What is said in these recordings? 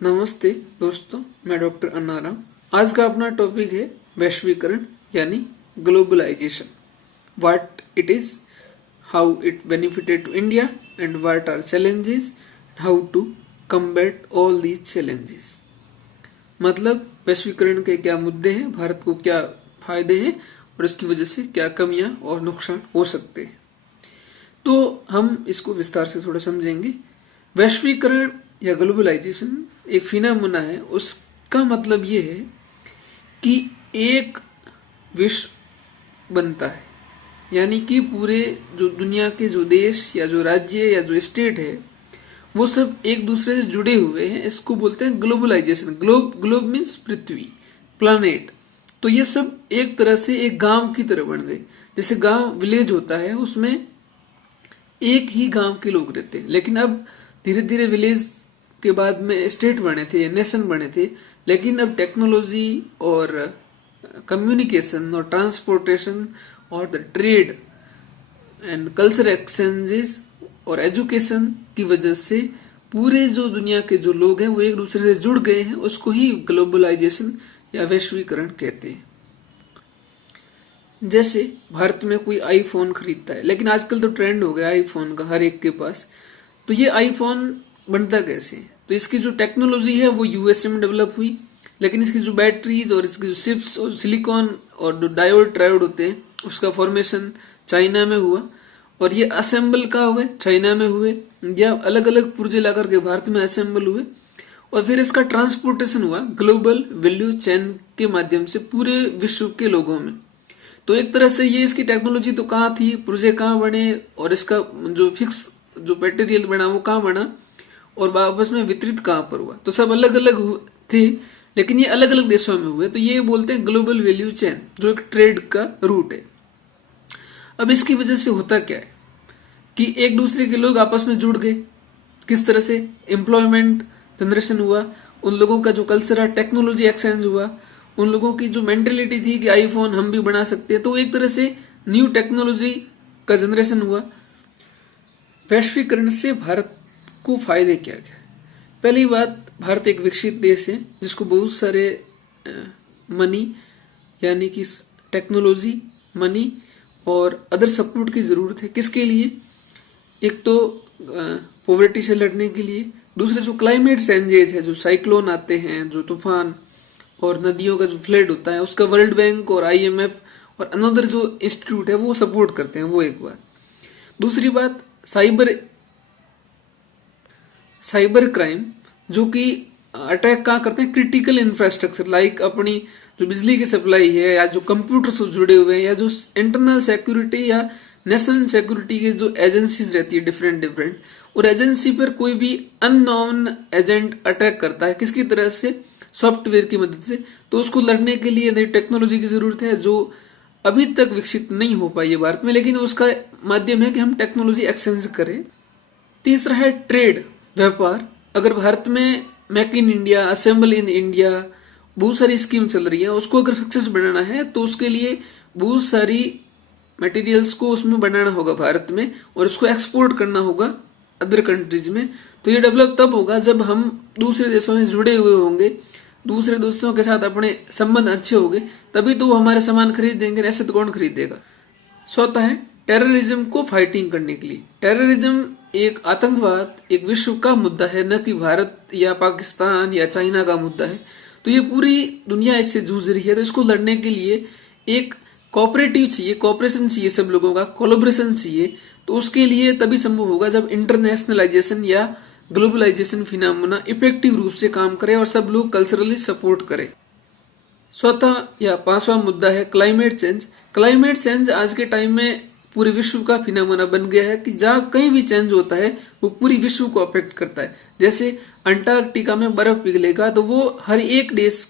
नमस्ते दोस्तों, मैं डॉक्टर अन्नाराम। आज का अपना टॉपिक है वैश्वीकरण यानी globalisation. What it is, how it benefited to India and what are challenges, how to combat all these challenges. मतलब वैश्वीकरण के क्या मुद्दे हैं, भारत को क्या फायदे हैं और इसकी वजह से क्या कमियां और नुकसान हो सकते हैं। तो हम इसको विस्तार से थोड़ा समझेंगे। वैश्वीकरण या ग्लोबलाइजेशन एक फिनोमेना है। उसका मतलब ये है कि एक विश्व बनता है, यानी कि पूरे जो दुनिया के जो देश या जो राज्य या जो स्टेट है वो सब एक दूसरे से जुड़े हुए हैं। इसको बोलते हैं ग्लोबलाइजेशन। ग्लोब मीन्स पृथ्वी, प्लानेट। तो ये सब एक तरह से एक गांव की तरह बन गए। जैसे गांव विलेज होता है, उसमें एक ही गांव के लोग रहते हैं, लेकिन अब धीरे धीरे विलेज के बाद में स्टेट बने थे, नेशन बने थे। लेकिन अब टेक्नोलॉजी और कम्युनिकेशन और ट्रांसपोर्टेशन और the trade and culture exchanges और एजुकेशन की वजह से पूरे जो दुनिया के जो लोग हैं वो एक दूसरे से जुड़ गए हैं। उसको ही ग्लोबलाइजेशन या वैश्वीकरण कहते हैं। जैसे भारत में कोई आईफोन खरीदता है, लेकिन आजकल तो ट्रेंड हो गया आईफोन का हर एक के पास। तो ये आईफोन बनता कैसे? तो इसकी जो टेक्नोलॉजी है वो यूएसए में डेवलप हुई, लेकिन इसकी जो बैटरीज और इसकी जो चिप्स और सिलिकॉन और जो डायोड ट्रायोड होते हैं उसका फॉर्मेशन चाइना में हुआ। और ये असेंबल कहाँ हुए? चाइना में हुए, या अलग अलग पुर्जे ला करके भारत में असेंबल हुए। और फिर इसका ट्रांसपोर्टेशन हुआ ग्लोबल वैल्यू चेन के माध्यम से पूरे विश्व के लोगों में। तो एक तरह से ये इसकी टेक्नोलॉजी तो कहाँ थी, पुर्जे कहाँ बने और इसका जो फिक्स जो मटेरियल बना वो कहाँ बना और वापस में वितरित कहाँ पर हुआ। तो सब अलग अलग थे, लेकिन ये अलग अलग देशों में हुए। तो ये बोलते हैं ग्लोबल वैल्यू चेन, जो एक ट्रेड का रूट है। अब इसकी वजह से होता क्या है कि एक दूसरे के लोग आपस में जुड़ गए। किस तरह से? एम्प्लॉयमेंट जनरेशन हुआ, उन लोगों का जो कल्चर है, टेक्नोलॉजी एक्सचेंज हुआ, उन लोगों की जो मेंटेलिटी थी कि आईफोन हम भी बना सकते हैं, तो एक तरह से न्यू टेक्नोलॉजी का जनरेशन हुआ। वैश्वीकरण से भारत को फायदे क्या क्या? पहली बात, भारत एक विकसित देश है जिसको बहुत सारे मनी यानी कि टेक्नोलॉजी, मनी और अदर सपोर्ट की जरूरत है। किसके लिए? एक तो पॉवर्टी से लड़ने के लिए, दूसरे जो क्लाइमेट चेंजेस है, जो साइक्लोन आते हैं, जो तूफान और नदियों का जो फ्लड होता है, उसका वर्ल्ड बैंक और आईएमएफ और अनदर जो इंस्टीट्यूट है वो सपोर्ट करते हैं। वो एक बात। दूसरी बात, साइबर क्राइम, जो कि अटैक कहाँ करते हैं? क्रिटिकल इंफ्रास्ट्रक्चर, लाइक अपनी जो बिजली की सप्लाई है या जो कंप्यूटर से जुड़े हुए हैं या जो इंटरनल सिक्योरिटी या नेशनल सिक्योरिटी की जो एजेंसीज रहती है डिफरेंट, और एजेंसी पर कोई भी अननोन एजेंट अटैक करता है, किसकी तरह से? सॉफ्टवेयर की मदद से। तो उसको लड़ने के लिए नई टेक्नोलॉजी की जरूरत है, जो अभी तक विकसित नहीं हो पाई है भारत में, लेकिन उसका माध्यम है कि हम टेक्नोलॉजी एक्सचेंज करें। तीसरा है ट्रेड, व्यापार। अगर भारत में make in India, assemble in India, बहुत सारी स्कीम चल रही है, उसको अगर सक्सेस बनाना है तो उसके लिए बहुत सारी मटेरियल्स को उसमें बनाना होगा भारत में, और उसको एक्सपोर्ट करना होगा अदर कंट्रीज में। तो ये डेवलप तब होगा जब हम दूसरे देशों से जुड़े हुए होंगे, दूसरे दोस्तों के साथ अपने संबंध अच्छे होंगे, तभी तो वो हमारे सामान खरीदेंगे। ऐसे तो कौन खरीदेगा? चौथा है टेररिज्म को फाइटिंग करने के लिए। टेररिज्म एक आतंकवाद एक विश्व का मुद्दा है, न कि भारत या पाकिस्तान या चाइना का मुद्दा है। तो ये पूरी दुनिया इससे जूझ रही है। तो इसको लड़ने के लिए एक कोऑपरेटिव चाहिए, कोऑपरेशन चाहिए, सब लोगों का कोलैबोरेशन चाहिए। तो उसके लिए तभी संभव होगा जब इंटरनेशनलाइजेशन या ग्लोबलाइजेशन फिनोमेना इफेक्टिव रूप से काम करे और सब लोग कल्चरली सपोर्ट करें। चौथा या पांचवा मुद्दा है क्लाइमेट चेंज। क्लाइमेट चेंज आज के टाइम में पूरे विश्व का फिनोमेना बन गया है कि जहां कहीं भी चेंज होता है वो पूरी विश्व को अफेक्ट करता है। जैसे अंटार्कटिका में बर्फ पिघलेगा तो वो हर एक देश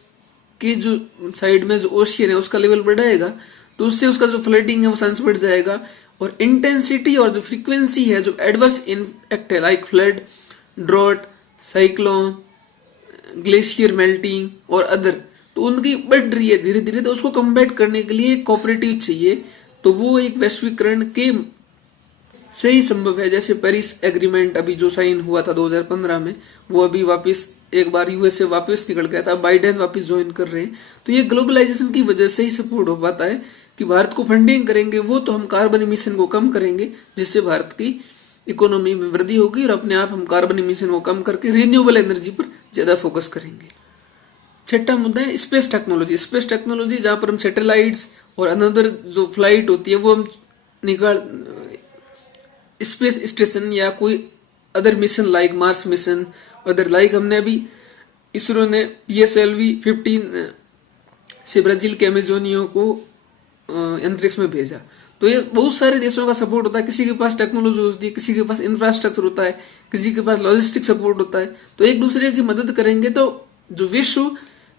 की जो साइड में जो ओशियन है उसका लेवल बढ़ाएगा, तो उससे उसका जो फ्लडिंग है वो चांस बढ़ जाएगा। और इंटेंसिटी और जो फ्रीक्वेंसी है, जो एडवर्स इम्पैक्ट है like flood, drought, cyclone, glacier melting और अदर, तो उनकी बढ़ रही है धीरे धीरे। तो उसको कम्बैट करने के लिए कोऑपरेटिव चाहिए। तो वो एक वैश्वीकरण के से ही संभव है। जैसे पेरिस एग्रीमेंट अभी जो साइन हुआ था 2015 में, वो अभी वापस एक बार यूएसए वापस निकल गया था, बाइडेन वापस ज्वाइन कर रहे हैं। तो ये ग्लोबलाइजेशन की वजह से ही सपोर्ट हो पाता है कि भारत को फंडिंग करेंगे वो तो हम कार्बन इमिशन को कम करेंगे, जिससे भारत की इकोनॉमी में वृद्धि होगी और अपने आप हम कार्बन इमिशन को कम करके रिन्यूएबल एनर्जी पर ज्यादा फोकस करेंगे। छठा मुद्दा है स्पेस टेक्नोलॉजी। स्पेस टेक्नोलॉजी जहां पर हम सैटेलाइट्स और अनदर जो फ्लाइट होती है वो हम निकाल स्पेस स्टेशन या कोई other mission like Mars mission other like हमने अभी इसरो ने PSLV-15 से ब्राजील के अमेजोनियो को अंतरिक्ष में भेजा। तो ये बहुत सारे देशों का सपोर्ट होता है, किसी के पास टेक्नोलॉजी होती है, किसी के पास इंफ्रास्ट्रक्चर होता है, किसी के पास लॉजिस्टिक सपोर्ट होता है। तो एक दूसरे की मदद करेंगे तो जो विश्व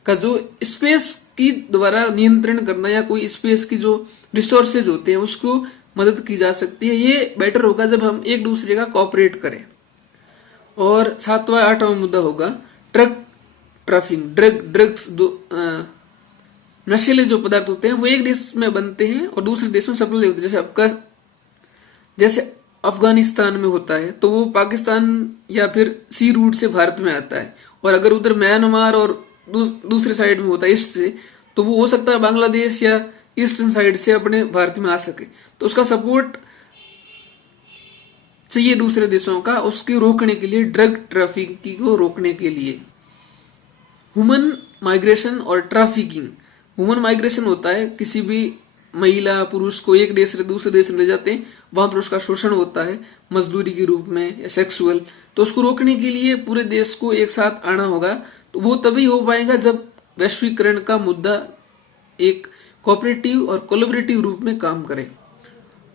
का जो स्पेस की द्वारा नियंत्रण करना या कोई स्पेस की जो रिसोर्सेज होते हैं उसको मदद की जा सकती है। ये बेटर होगा जब हम एक दूसरे का कोऑपरेट करें। और सातवां आठवां मुद्दा होगा ट्रक ट्रैफिकिंग। ड्रग्स नशीले जो पदार्थ होते हैं वो एक देश में बनते हैं और दूसरे देश में सप्लाई होते हैं। जैसे अफगानिस्तान में होता है तो वो पाकिस्तान या फिर सी रूट से भारत में आता है, और अगर उधर म्यांमार और दूसरे साइड में होता है ईस्ट से, तो वो हो सकता है बांग्लादेश या ईस्टर्न साइड से अपने भारत में आ सके। तो उसका सपोर्ट चाहिए दूसरे देशों का उसके रोकने के लिए, ड्रग ट्रैफिकिंग को रोकने के लिए। ह्यूमन माइग्रेशन और ट्रैफिकिंग। ह्यूमन माइग्रेशन होता है किसी भी महिला पुरुष को एक देश से दूसरे देश में ले जाते हैं, वहां पर उसका शोषण होता है मजदूरी के रूप में या सेक्सुअल। तो उसको रोकने के लिए पूरे देश को एक साथ आना होगा। तो वो तभी हो पाएगा जब वैश्वीकरण का मुद्दा एक कोऑपरेटिव और कोलैबोरेटिव रूप में काम करे।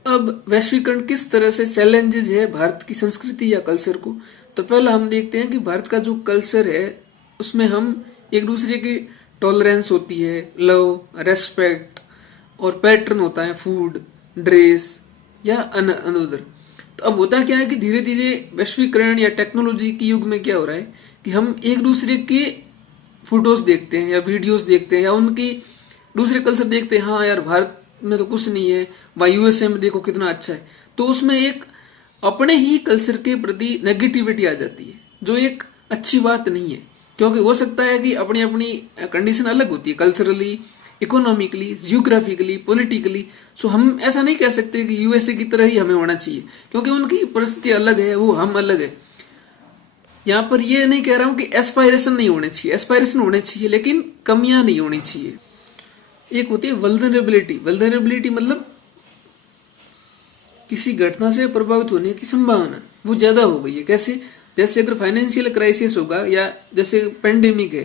अब वैश्वीकरण किस तरह से चैलेंजेस है भारत की संस्कृति या कल्चर को, तो पहला हम देखते हैं कि भारत का जो कल्चर है उसमें हम एक दूसरे की टॉलरेंस होती है, लव, रेस्पेक्ट और पैटर्न होता है, फूड, ड्रेस या अनदर। तो अब होता क्या है कि धीरे धीरे वैश्वीकरण या टेक्नोलॉजी के युग में क्या हो रहा है कि हम एक दूसरे के फोटोज देखते हैं या वीडियोस देखते हैं या उनकी दूसरे कल्चर देखते हैं। हाँ यार भारत में तो कुछ नहीं है, वहां यूएसए में देखो कितना अच्छा है। तो उसमें एक अपने ही कल्चर के प्रति नेगेटिविटी आ जाती है जो एक अच्छी बात नहीं है, क्योंकि हो सकता है कि अपनी अपनी कंडीशन अलग होती है कल्चरली, इकोनॉमिकली, जियोग्राफिकली, पॉलिटिकली। सो हम ऐसा नहीं कह सकते कि यूएसए की तरह ही हमें होना चाहिए, क्योंकि उनकी परिस्थिति अलग है, वो हम अलग है। यहाँ पर ये नहीं कह रहा हूं कि एस्पायरेशन नहीं होने चाहिए, एस्पायरेशन होने चाहिए लेकिन कमियां नहीं होनी चाहिए। एक होती है वल्नरेबिलिटी। वल्नरेबिलिटी मतलब किसी घटना से प्रभावित होने की संभावना वो ज्यादा हो गई है। कैसे? जैसे अगर फाइनेंशियल क्राइसिस होगा या जैसे पेंडेमिक है,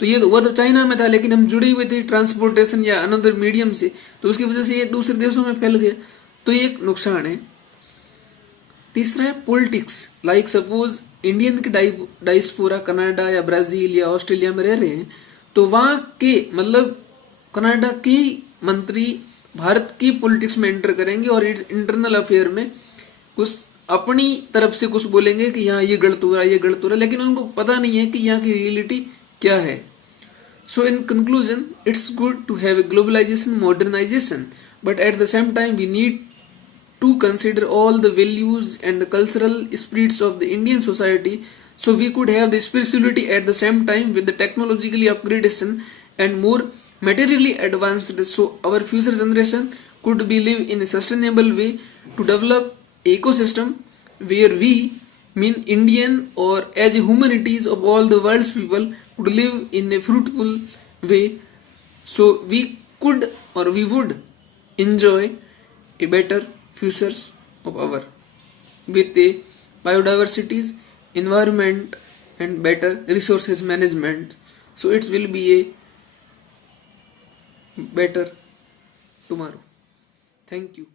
तो ये हुआ तो चाइना में था लेकिन हम जुड़े हुए थे ट्रांसपोर्टेशन या अनदर मीडियम से, तो उसकी वजह से ये दूसरे देशों में फैल गया, तो ये एक नुकसान है। तीसरा है पॉलिटिक्स। लाइक सपोज इंडियन की डायस्पोरा कनाडा या ब्राजील या ऑस्ट्रेलिया में रह रहे हैं, तो वहां के मतलब कनाडा की मंत्री भारत की पॉलिटिक्स में एंटर करेंगे और इंटरनल अफेयर में कुछ अपनी तरफ से कुछ बोलेंगे कि यहाँ ये गलत हो रहा है, ये गलत हो रहा है, लेकिन उनको पता नहीं है कि यहाँ की रियलिटी क्या है। So in conclusion, it's good to have a globalisation, modernisation, but at the same time we need to consider all the values and the cultural spirits of the Indian society, so we could have the spirituality at the same time with the technologically upgradation and more materially advanced, so our future generation could be live in a sustainable way to develop ecosystem where we mean Indian or as humanities of all the world's people could live in a fruitful way, so we could or we would enjoy a better futures of our with a biodiversities, environment and better resources management. So it will be a better tomorrow. Thank you.